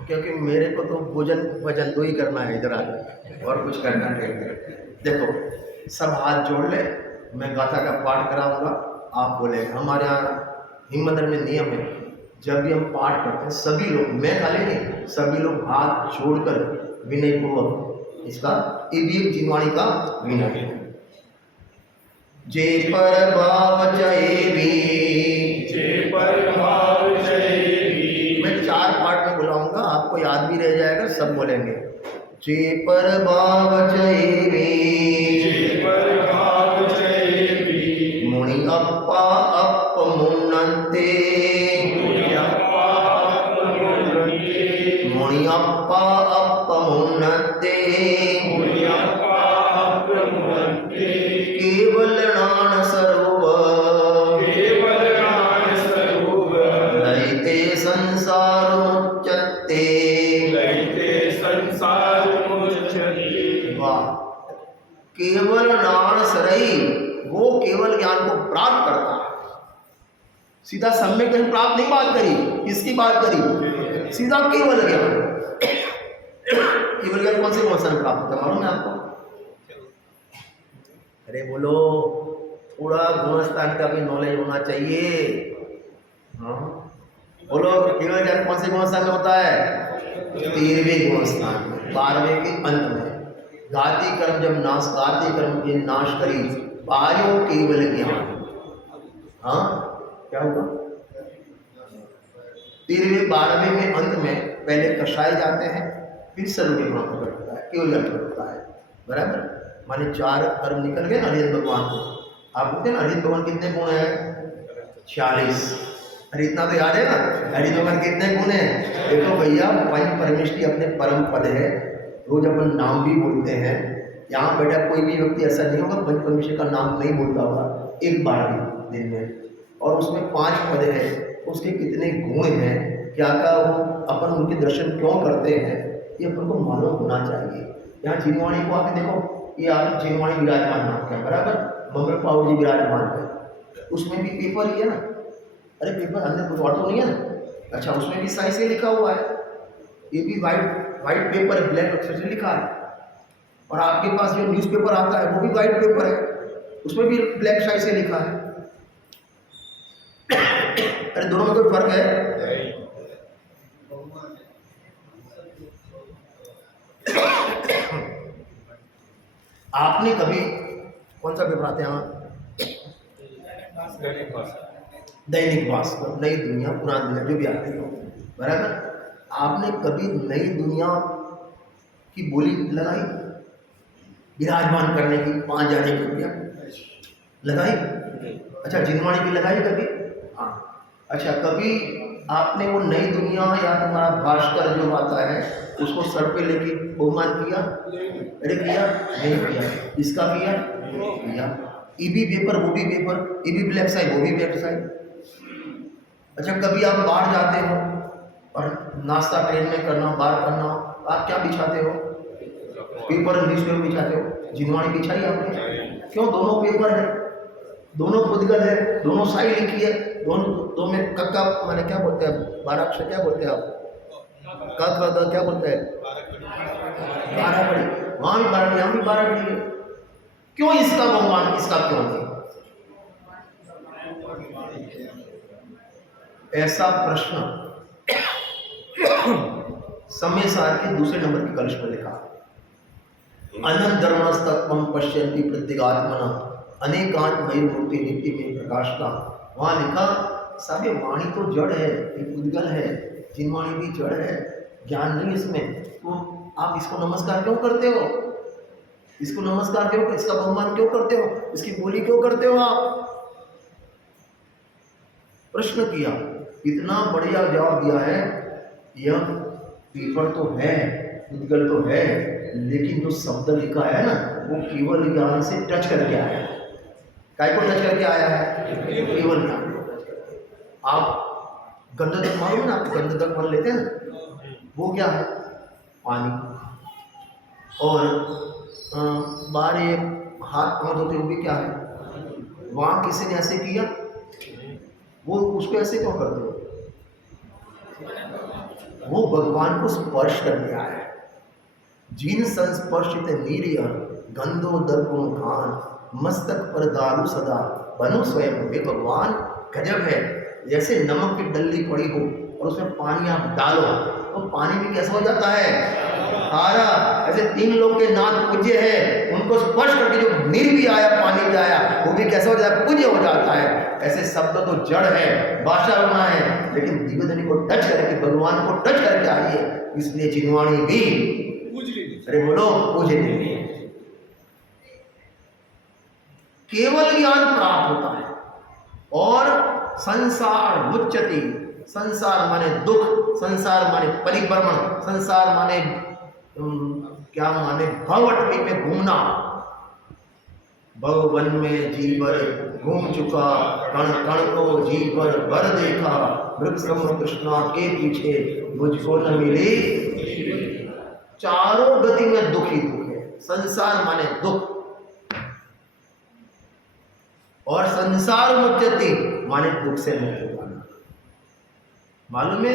क्योंकि मेरे को तो भोजन भजन दो ही करना है इधर आकर, और कुछ करना नहीं। देखो सब हाथ जोड़ ले, मैं गाथा का पाठ कराऊंगा, आप बोले। हमारे यहाँ हिम्मत में नियम है, जब भी हम पाठ करते हैं सभी लोग, मैं खाली नहीं, सभी लोग हाथ जोड़कर विनय पूर्वक इसका ये भी एक जिनवाणी का विनय है। जे पर भाव चेवी, जे पर भाव चेवी। मैं 4 पार्ट में बुलाऊंगा, आपको याद भी रह जाएगा, सब बोलेंगे। जे पर भाव चेवी, जे पर भाव चेवी। मुनि अप्पा अप मुन्नते, मुनि अप्पा अप मुन्नते। मुनि अप्पा अप मुन्नते, मुनि अप्पा अप मुन्नते। केवल नान स्वरूप, केवल ज्ञान स्वरूप। लयते संसार मुच्यते, लयते संसार मुच्यते। वाह। केवल नान सरई, वो केवल ज्ञान को प्राप्त करता है। सीधा सम्यक ज्ञान प्राप्त नहीं बात करी, किसकी बात करी? सीधा केवल ज्ञान। केवल ज्ञान कौन से मौसम प्राप्त होता है मालूम है आपको? अरे बोलो, थोड़ा गुणस्थान का भी नॉलेज होना चाहिए। हाँ बोलो, केवल ज्ञान कौन से गुणस्थान में होता है? 13वें गुणस्थान में, 12वें के अंत में। गाति कर्म जब नाश, गाति कर्म के नाश करी, पायो केवल ज्ञान। हाँ क्या होगा? 13वें 12वें में अंत में पहले कषाय जाते हैं, फिर सर्वज्ञ गुण प्रकट होता है, केवल ज्ञान प्रकट होता है। बराबर, माने 4 कर्म निकल गए ना हरिहर भगवान को। आप बोलते हैं ना हरिहर भगवान कितने गुण है? 46। अरे इतना तो याद है ना, हरिहर भगवान कितने गुण है? देखो भैया, पंच परमेष्टि अपने परम पद है, रोज अपन नाम भी बोलते हैं। यहाँ बैठा कोई भी व्यक्ति ऐसा नहीं होगा पंच परमेष्टि का नाम नहीं बोलता होगा एक बार भी दिन में, और उसमें 5 पद है, उसके कितने गुण हैं, क्या क्या वो अपन उनके दर्शन क्यों करते हैं, ये अपन को मालूम होना चाहिए। यहाँ जिनवाणी को आके देखो, ये आप जिनवाणी विराजमान नाम क्या, बराबर मंगल पावर जी विराजमान है, उसमें भी पेपर ही है ना। अरे पेपर अंदर कुछ और तो नहीं है ना? अच्छा, उसमें भी सही से लिखा हुआ है, ये भी वाइट पेपर है, ब्लैक अक्षर से लिखा है। और आपके पास जो न्यूज़पेपर आता है वो भी वाइट पेपर है, उसमें भी ब्लैक शाही से लिखा है। अरे दोनों में कोई फर्क है? आपने कभी कौन सा पेपर आते हैं यहाँ? दैनिक भास्कर, नई दुनिया, पुरानी दुनिया, जो भी आती हो, बराबर। आपने कभी नई दुनिया की बोली लगाई विराजमान करने की 5,000 रुपया लगाई? अच्छा, जिनवाणी की लगाई कभी? हाँ। अच्छा, कभी आपने वो नई दुनिया या तुम्हारा भास्कर जो आता है उसको सर पे लेके बहुमान किया? अरे किया नहीं किया? इसका किया? किया। ईबी पेपर वो भी पेपर, ईबी ब्लैक साइड वो भी ब्लैक साइड। अच्छा, कभी आप बाहर जाते हो और नाश्ता ट्रेन में करना, बाहर करना, आप क्या बिछाते हो? पेपर, न्यूज़पेपर बिछाते हो। जिनवाणी बिछाई आपने? क्यों? दोनों पेपर है, दोनों पुद्गल है, दोनों साई लिखी है, दो में कक्का माने क्या बोलते हैं, 12 अक्षर क्या बोलते हैं आप? क क्या बोलते हैं? 12 बड़ी, वहाँ भी 12, यहाँ भी 12 बड़ी है। क्यों इसका बहुमान, इसका क्यों नहीं? ऐसा प्रश्न समय सार के दूसरे नंबर के कलश में लिखा। अनंत धर्मस्तत्वम पश्यन्ति प्रत्यगात्मना अनेकांत मयी मूर्ति नित्य में प्रकाशता। वहाँ लिखा सब ये वाणी तो जड़ है, एक उद्गल है, जिनवाणी भी जड़ है, ज्ञान नहीं इसमें, तो आप इसको नमस्कार क्यों करते हो? इसको नमस्कार क्यों, इसका बहुमान क्यों करते हो, इसकी बोली क्यों करते हो आप? प्रश्न किया, इतना बढ़िया जवाब दिया है। यह पेपर तो है, उद्गल तो है, लेकिन जो शब्द लिखा है ना वो केवल ज्ञान से टच करके आया है। काय को टच करके आया है? केवल ज्ञान को टच करके। आप गंधक मालूम ना, आप गंधक मान लेते हैं, वो क्या है? पानी। और बाहर ये हाथ पाँव धोते वो भी क्या है? वहाँ किसी ने ऐसे किया, वो उसको ऐसे क्यों करते हो? वो भगवान को स्पर्श करके आया है। जिन संस्पर्शित नीरिय गंधो दर्पण घान मस्तक पर दारू सदा बनो स्वयं। वे भगवान गजब है। जैसे नमक की डल्ली पड़ी हो और उसमें पानी आप डालो तो पानी भी कैसा हो जाता है? खारा। ऐसे 3 लोग के नाथ पूज्य है, उनको स्पर्श करके जो नीर भी आया, पानी भी आया, वो भी कैसा हो जाता है? पूज्य हो जाता है। ऐसे शब्द तो जड़ है, भाषा होना है, लेकिन दिव्यधनी को टच करके, भगवान को टच करके आइए, इसलिए जिनवाणी भी अरे बोलो पूजे नहीं। केवल ज्ञान प्राप्त होता है और संसार मुच्यति। संसार माने दुख, संसार माने परिभ्रमण, संसार माने क्या माने? भवटवी में घूमना। भवन में जीवर घूम चुका, कण कण को जीवर भर देखा, वृक्ष कृष्णा के पीछे मुझको न मिली। चारों गति में दुख ही दुख है। संसार माने दुख, और संसार मुक्ति माने दुख से मुक्त होना। मालूम है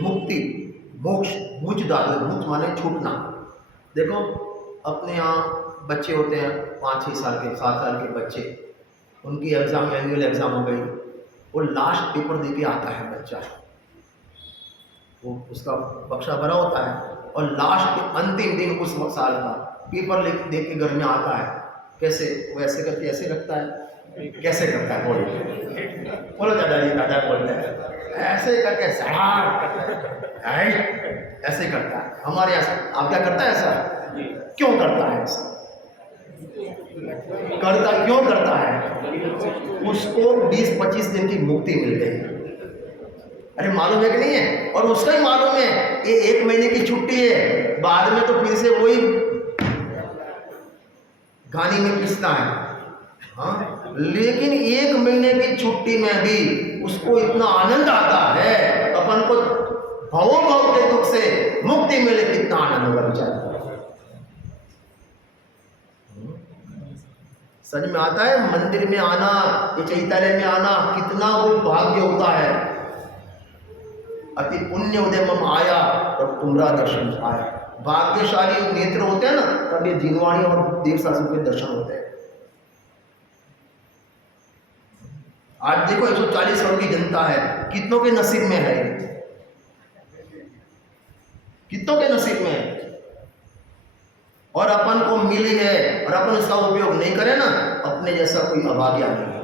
मुक्ति, मोक्ष, मुझदार, मुक्त माने छूटना। देखो अपने यहाँ बच्चे होते हैं 5-6 साल के, 7 साल के बच्चे, उनकी एग्जाम, एनुअल एग्जाम हो गई, वो लास्ट पेपर दे के आता है बच्चा, वो उसका बक्सा भरा होता है और लास्ट के अंतिम दिन उस साल का पेपर दे के घर में आता है। कैसे? वो ऐसे करके ऐसे रखता है, कैसे करता है बोलो दादाजी, दादा बोलते हैं ऐसे करके ऐसे करता है हमारे यहाँ। आप क्या करता है ऐसा? क्यों करता है ऐसा? करता क्यों करता है? उसको 20-25 दिन की मुक्ति मिल गई। अरे मालूम है कि नहीं है? और उसका ही मालूम है ये 1 महीने की छुट्टी है, बाद में तो फिर से वही गानी में पिसना है। हाँ, लेकिन 1 महीने की छुट्टी में भी उसको इतना आनंद आता है, अपन को भवों के दुख से मुक्ति मिले, कितना आनंद होगा बेचारा। समझ में आता है? मंदिर में आना, ये चैतालय में आना, कितना वो भाग्य होता है। अति पुण्य उदय मम आया और तुम्हारा दर्शन आया। भाग्यशाली नेत्र होते हैं ना, तब ये जिनवाणी और देव सासु के दर्शन होते हैं। आज देखो 140 करोड़ की जनता है, कितनों के नसीब में है? कितनों के नसीब में है? और अपन को मिली है और अपन उसका उपयोग नहीं करें ना, अपने जैसा कोई अभाग्या नहीं है।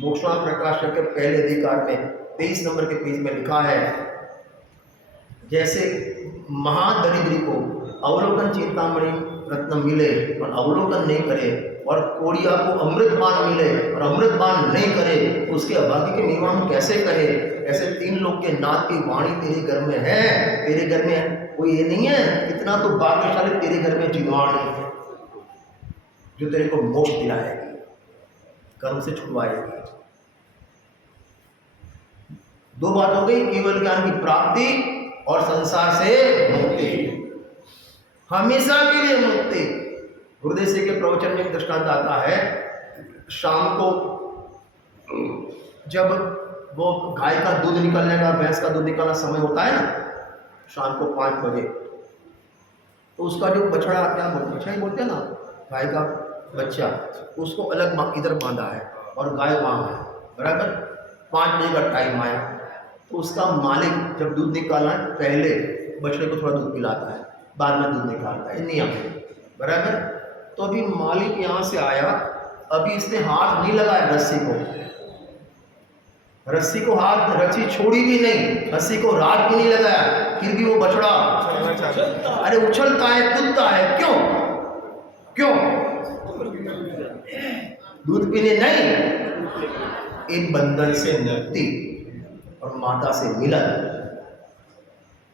मोक्षवान प्रकाश के पहले अधिकार में 23 नंबर के पेज में लिखा है, जैसे महादरिद्री को अवलोकन चिंतामणि रत्न मिले और अवलोकन नहीं करे, और कोड़िया को अमृतपान मिले और अमृतपान नहीं करे, उसके अभाग्य के निर्वाह हम कैसे कहे? ऐसे 3 लोग के नाथ की वाणी तेरे घर में है, तेरे घर में कोई ये नहीं है, इतना तो भाग्यशाली तेरे घर में जिनवाणी है जो तेरे को मोक्ष दिलाएगी, कर्म से छुड़वाएगी। 2 बात हो गई, केवल ज्ञान की प्राप्ति और संसार से मुक्ति, हमेशा के लिए मुक्ति। गुरुदेव सिंह के प्रवचन में एक दृष्टांत आता है, शाम को जब वो गाय का दूध निकलने का, भैंस का दूध निकलना समय होता है ना, शाम को 5 बजे, तो उसका जो बछड़ा, क्या बोलते, बछड़ा ही बोलते हैं ना, गाय का बच्चा, उसको अलग इधर बांधा है और गाय वहाँ है, बराबर। 5 बजे का टाइम आया तो उसका मालिक जब दूध निकालना है, पहले बछड़े को थोड़ा दूध पिलाता है, बाद में दूध निकालता है, नियम है, बराबर। तो अभी मालिक यहाँ से आया, अभी इसने हाथ नहीं लगाया रस्सी को हाथ, रस्सी छोड़ी भी नहीं, रस्सी को रात भी नहीं लगाया, फिर भी वो बछड़ा अरे उछलता है, कूदता है। क्यों? क्यों? दूध पीने नहीं, एक बंधन से मुक्ति और माता से मिलन।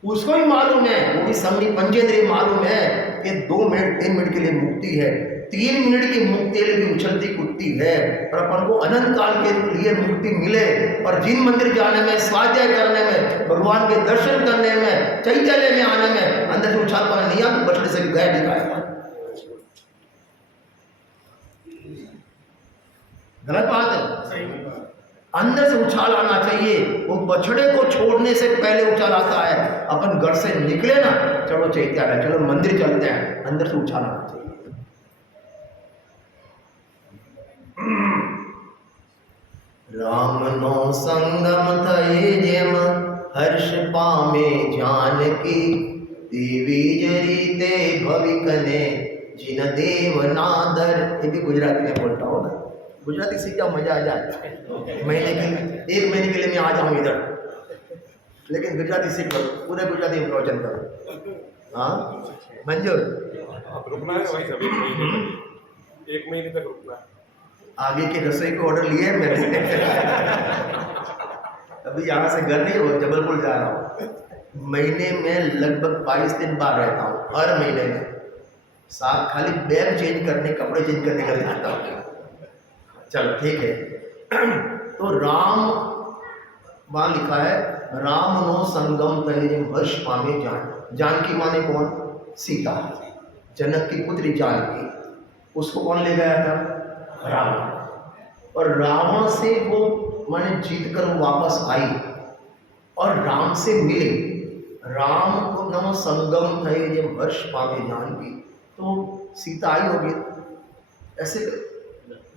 उसको भी मालूम है, वो भी समरी पंचेंद्रिय मालूम है कि 2 मिनट 3 मिनट के लिए मुक्ति है, 3 मिनट की मुक्ति के लिए उछलती कूदती है, और अपन को अनंत काल के लिए मुक्ति मिले। और जिन मंदिर जाने में, स्वाध्याय करने में, भगवान के दर्शन करने में, चैतन्य में आने में अंदर से उछाल पाना नहीं आता, बछड़े से भी गए दिखाएगा। गलत बात है, अंदर से उछाल आना चाहिए। वो बछड़े को छोड़ने से पहले उछाल आता है। अपन घर से निकले ना, चलो चैत्यालय, चलो मंदिर चलते हैं, अंदर से उछाल आना चाहिए। राम नो संगम थये जेम हर्ष पामे जानकी, देवी जरीते भविकने जिन देव नादर। ये भी गुजराती में बोलता हूँ ना, गुजराती सीख जाओ, मजा आ जाए। महीने के लिए 1 महीने के लिए मैं आ जाऊँ इधर, लेकिन गुजराती सीख लो, पूरे गुजराती में प्रवचन करो। हाँ मंजूर? रुकना है भाई, सभी 1 महीने तक रुकना है। आगे के रसोई को ऑर्डर लिए मैंने अभी यहाँ से घर नहीं हो, जबलपुर जा रहा हूँ। महीने में लगभग 22 दिन बाहर रहता हूँ, हर महीने में। साथ खाली बैग चेंज करने, कपड़े चेंज करने का जाता हूँ। चलो ठीक है। तो राम, वहाँ लिखा है, राम नो संगम तहे हर्ष पामे जान। जानकी माने कौन? सीता, जनक की पुत्री जानकी। उसको कौन ले गया था? रावण। और रावण से वो माने जीत कर वो वापस आई और राम से मिले। राम को नमो संगम थे ये हर्ष पावे जानकी। तो सीता आई होगी, ऐसे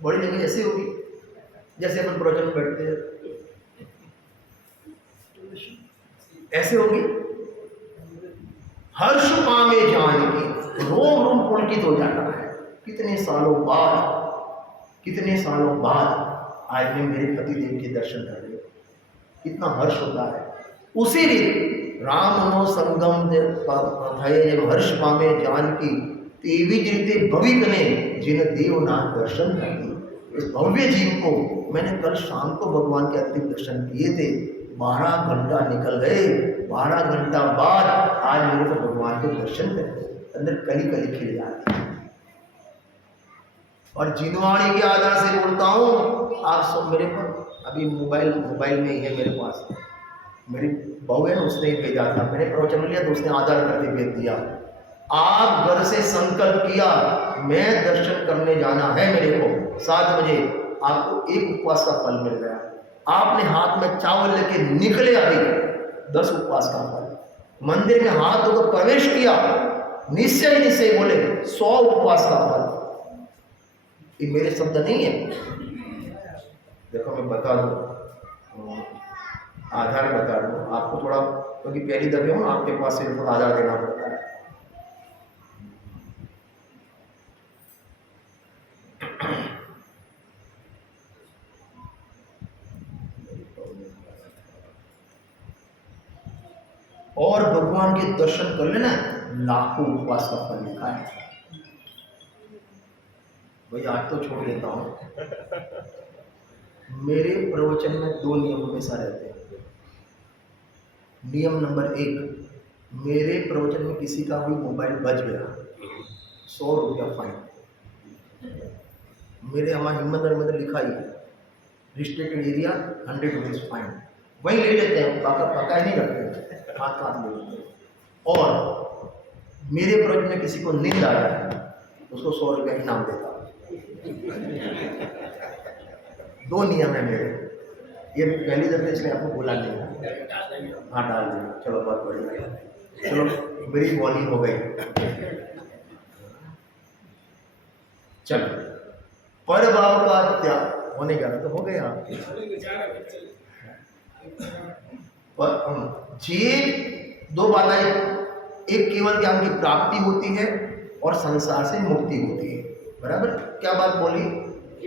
बड़ी जगह ऐसे होगी जैसे अपन प्रवचन में बैठते हैं, ऐसे होगी। हर्ष पावे जानकी, रोम रोम पुलकित हो जाता है। कितने सालों बाद कितने सालों बाद आज मैं मेरे पतिदेव के दर्शन कर रही हूँ, कितना हर्ष होता है। उसी रीत राम नो संगम थये जब हर्ष पामे जानकी, तेवी रीते भविक ने जिन देवनाथ दर्शन कर। इस भव्य जीव को मैंने कल शाम को भगवान के अंतिम दर्शन किए थे। 12 घंटा निकल गए, 12 घंटा बाद आज मेरे को भगवान के दर्शन करे, अंदर कली कली खिल जाती है। और जिनवाणी के आधार से बोलता हूँ, आप सब मेरे पर अभी मोबाइल में ही है मेरे पास, मेरी बहू है, उसने ही भेजा था, मैंने प्रवचन लिया तो उसने आधार करके भेज दिया। आप घर से संकल्प किया मैं दर्शन करने जाना है मेरे को 7 बजे, आपको एक उपवास का फल मिल गया। आपने हाथ में चावल लेके निकले, अभी 10 उपवास का फल। मंदिर में हाथ धोकर प्रवेश किया, निश्चय बोले 100 उपवास का फल। ये मेरे शब्द नहीं है, देखो मैं बता दूं, आधार बता दूं आपको थोड़ा, क्योंकि पहली दफे हूँ आपके पास से थोड़ा आधार देना पड़ता है। और भगवान के दर्शन कर लेना, लाखों उपवास का फल लिखा है। भाई आज तो छोड़ देता हूँ। मेरे प्रवचन में 2 नियम हमेशा रहते हैं। नियम नंबर 1, मेरे प्रवचन में किसी का भी मोबाइल बज गया 100 रुपया फाइन। मेरे हमारे हिम्मतनगर में तो लिखा ही है, रिस्ट्रिक्टेड एरिया 100 रुपीज़ फाइन। वही ले लेते हैं, पकाए नहीं रखते, हाथ ले लेते हैं। और मेरे प्रवचन में किसी को नींद आ जाए उसको 100 रुपया इनाम देता। 2 नियम है मेरे, ये पहली दफे इसलिए आपको बोला नहीं है। हाँ डाल देना, चलो बहुत बढ़िया, चलो मेरी बॉलिंग हो गई। चलो पर भाव का त्याग होने का तो हो गया। पर ये 2 बातें, एक केवल ज्ञान की प्राप्ति होती है और संसार से मुक्ति होती है। बराबर, क्या बात बोली?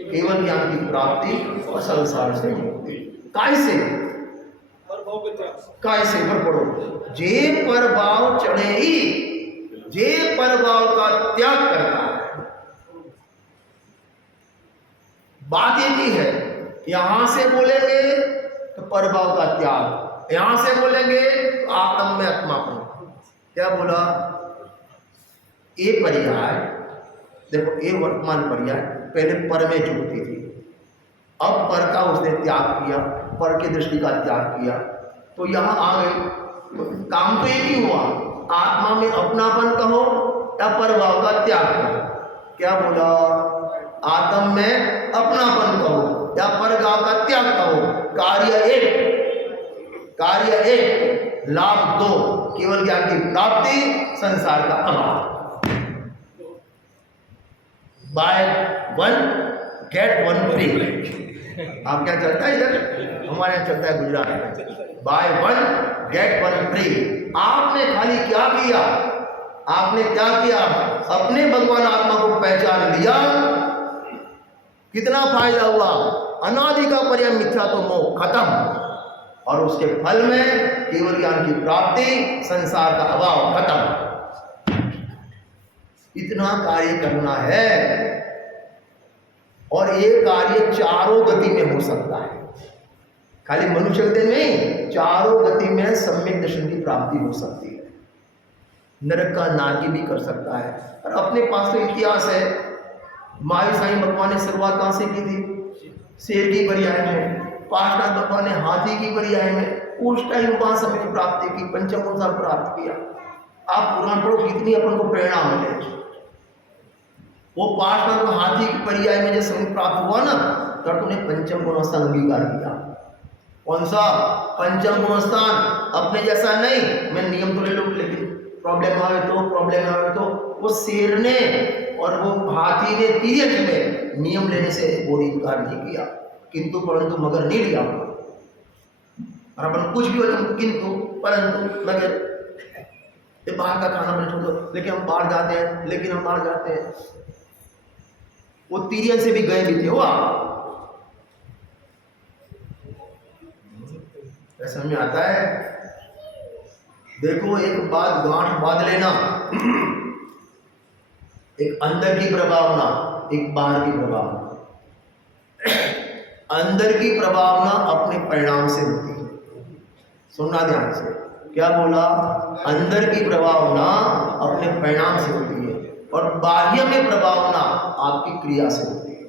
केवल ज्ञान की प्राप्ति और संसार से मुक्ति। कैसे? कैसे पर पढ़ो, जे पर भाव चढ़े ही, जे पर भाव का त्याग करता है। बात एक ही है, यहां से बोलेंगे तो परभाव का त्याग, यहां से बोलेंगे तो आत्म में आत्मापन। क्या बोला? ए पर्याय, देखो ए वर्तमान पर्याय पहले पर में जुड़ती थी, अब पर का उसने त्याग किया, पर की दृष्टि का त्याग किया, तो यहां आ गई। तो काम तो एक ही हुआ, आत्मा में अपनापन कहो या परभाव का त्याग कहो। क्या बोला? आत्म में अपनापन कहो या परभाव का त्याग कहो। कार्य एक, लाभ 2, केवल ज्ञान की प्राप्ति, संसार का अभाव। Buy 1 get 1 free. आप क्या चलता है इधर? हमारे यहाँ चलता है गुजरात में, बाय 1 गेट 1 फ्री। आपने खाली क्या किया? आपने क्या किया? अपने भगवान आत्मा को पहचान लिया, कितना फायदा हुआ? अनादि का पर्यंत मिथ्या तो मोह खत्म, और उसके फल में केवल ज्ञान की प्राप्ति, संसार का अभाव खत्म। इतना कार्य करना है, और ये कार्य चारों गति में हो सकता है, खाली मनुष्य गति नहीं, चारों गति में सम्यक दर्शन की प्राप्ति हो सकती है। नरक का नागी भी कर सकता है। और अपने पास तो इतिहास है, महावीर साईं भगवान ने शुरुआत कहाँ से की थी? शेर की पर्याय में। पार्शनाथ भगवान ने हाथी की पर्याय में। उस टाइम वहां समय प्राप्ति की, पंचम गुण प्राप्त किया। आप पुराण पढ़ो, कितनी अपन को प्रेरणा मिले। वो पार्शनाथ को हाथी की पर्याय में जब समय प्राप्त हुआ ना, तब उन्हें पंचम गुण स्थान अंगीकार किया। कौन सा? पंचम गुण स्थान। अपने जैसा नहीं, मैं नियम तो ले लूँ, लेकिन प्रॉब्लम आवे तो वो शेर ने और वो हाथी ने तीर्थ में नियम लेने से वो इनकार नहीं किया, किंतु परंतु मगर नहीं लिया। और अपन कुछ भी हो तो किंतु परंतु मगर, ये बाहर का खाना मैंने छोड़ दो, लेकिन हम बाहर जाते हैं, वो तिरियन से भी गए भी थे वो आप। समझ में आता है? देखो एक बात गांठ बांध लेना, एक अंदर की प्रभावना, एक बाहर की प्रभावना। अंदर की प्रभावना अपने परिणाम से होती है, सुनना ध्यान से, क्या बोला? अंदर की प्रभावना अपने परिणाम से होती है और बाह्य में प्रभावना आपकी क्रिया से होती है।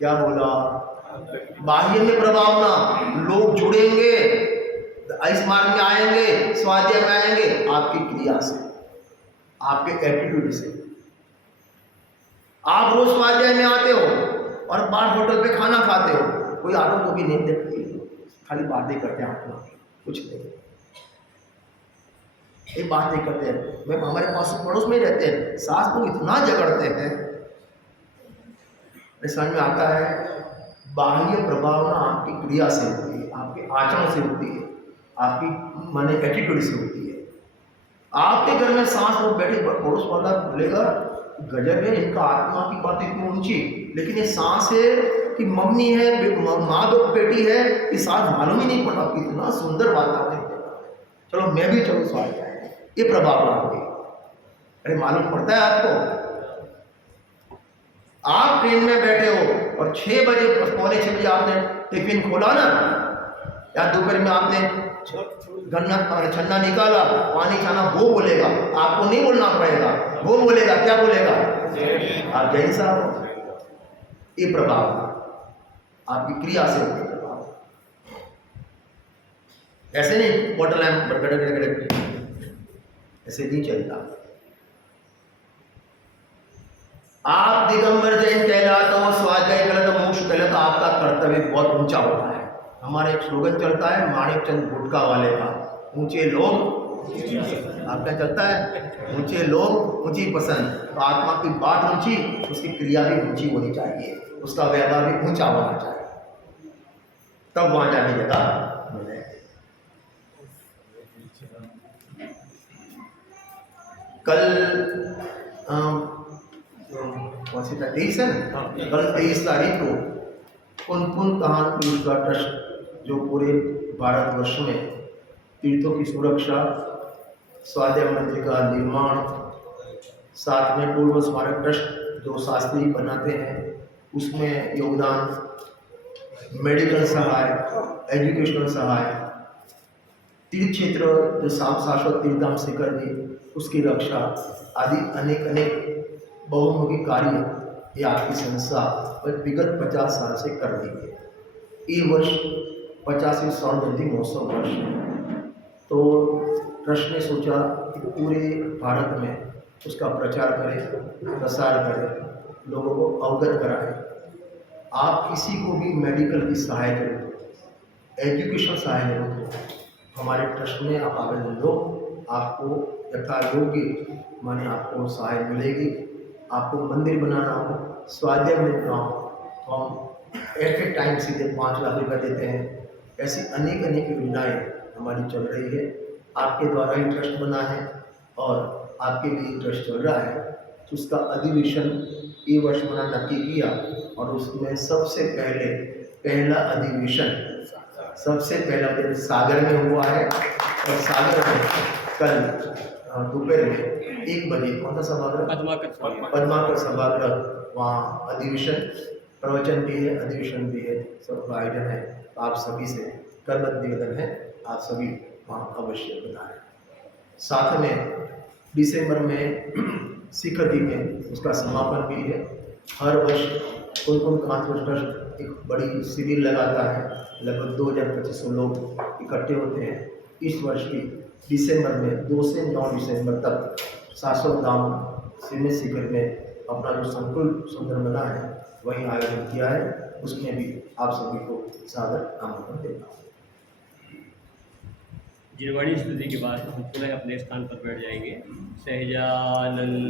क्या बोला? बाह्य में प्रभावना, लोग जुड़ेंगे, इस मार्ग में आएंगे, स्वाध्याय में आएंगे आपकी क्रिया से, आपके एटीट्यूड से। आप रोज स्वाध्याय में आते हो और बाहर होटल पे खाना खाते हो, कोई आटो तो भी नहीं देखती, खाली बातें करते हैं आप लोग, कुछ नहीं, ये बातें करते हैं। मैं हमारे पास पड़ोस में ही रहते हैं, सास को इतना झगड़ते हैं, समझ में आता है? बाह्य प्रभावना आपकी क्रिया से होती है, आपके आचरण से होती है, आपकी माने एटीट्यूड से होती है। आपके घर में सांस लोग बैठे, पड़ोस वाला बोलेगा गजब है, इनका आत्मा की बात इतनी ऊंची, लेकिन ये सांस है कि मम्मी है, माँ दो बेटी है, ये सांस मालूम ही नहीं पड़ा, कितना सुंदर वातावरण है, चलो मैं भी चलो स्वाद जाएंगे, ये प्रभाव होगी। अरे मालूम पड़ता है आपको? आप ट्रेन में बैठे हो और 6 बजे, पौने 6 बजे आपने टिफिन खोला ना, या दोपहर में आपने गन्ना और छन्ना निकाला, पानी छाना, वो बोलेगा, आपको नहीं बोलना पड़ेगा, वो बोलेगा, क्या बोलेगा? आप जैन साहब हो। ये प्रभाव आपकी क्रिया से होते प्रभाव, ऐसे नहीं बोतल ऐसे नहीं चलता। आप दिगंबर जैन कहलाते हो, स्वाध्याय कहलाते हो, मोक्ष कहलाते हो, आपका कर्तव्य बहुत ऊंचा होता है। हमारा एक स्लोगन चलता है माणिक चंद गुटका वाले का, ऊंचे लोग, आपका चलता है ऊंचे लोग ऊंची पसंद। तो आत्मा की बात ऊंची, उसकी क्रिया भी ऊंची होनी चाहिए, उसका व्यवहार भी ऊंचा होना चाहिए, तब वहां जाने जगह मिले। कल कौन सी तारीख? 23 है ना? कल 23 तारीख को पुन कहान पुलिस का ट्रस्ट जो पूरे भारतवर्ष में तीर्थों की सुरक्षा, स्वाध्याय मंदिर का निर्माण, साथ में पूर्व स्मारक ट्रस्ट जो शास्त्री बनाते हैं उसमें योगदान, मेडिकल सहाय, एजुकेशनल सहाय, तीर्थ क्षेत्र जो शाश्वत तीर्थधाम शिखर जी उसकी रक्षा आदि अनेक अनेक बहुमुखी कार्य ये आपकी संस्था विगत 50 साल से कर रही है। ये वर्ष 50वीं स्वर्ण जयंती महोत्सव वर्ष है, तो ट्रस्ट ने सोचा कि पूरे भारत में उसका प्रचार करें, प्रसार करें, लोगों को अवगत कराएं। आप किसी को भी मेडिकल की सहायता जरूरत हो, एजुकेशन सहायता जरूरत हो, हमारे ट्रस्ट में आप आवेदन दो, आपको यथा योग्य माने आपको सहायता मिलेगी। आपको मंदिर बनाना हो, स्वाध्याय मंदिर बनाना हो, तो हम एट ए टाइम सीधे 5 लाख रुपये देते हैं। ऐसी अनेक अनेक योजनाएँ हमारी चल रही है। आपके द्वारा ही ट्रस्ट बना है और आपके लिए ट्रस्ट चल रहा है, तो उसका अधिवेशन ये वर्ष बना नक्की किया और उसमें सबसे पहला अधिवेशन सबसे पहला दिन सागर में हुआ है और सागर में कल दोपहर में 1 बजे कौन सा सभागृह? पद्माकर सभागृह, वहाँ अधिवेशन, प्रवचन भी है, अधिवेशन भी है, सबका आयोजन है। तो आप सभी से करबद्ध निवेदन है, आप सभी वहाँ अवश्य बनाएं। साथ में दिसंबर में शिखर जी में उसका समापन भी है। हर वर्ष पुन कहान ट्रस्ट एक बड़ी शिविर लगाता है, लगभग 2500 लोग इकट्ठे होते हैं। इस वर्ष भी दिसंबर में 2 से 9 दिसंबर तक शाश्वत धाम सीमित शिखर में अपना जो संकुल सुंदर बना है वहीं आयोजन किया है, उसमें भी आप सभी को सादर आमंत्रण देता हूँ। जिनवाणी स्तुति के बाद हम पुनः अपने स्थान पर बैठ जाएंगे। सहजानंदेश्वर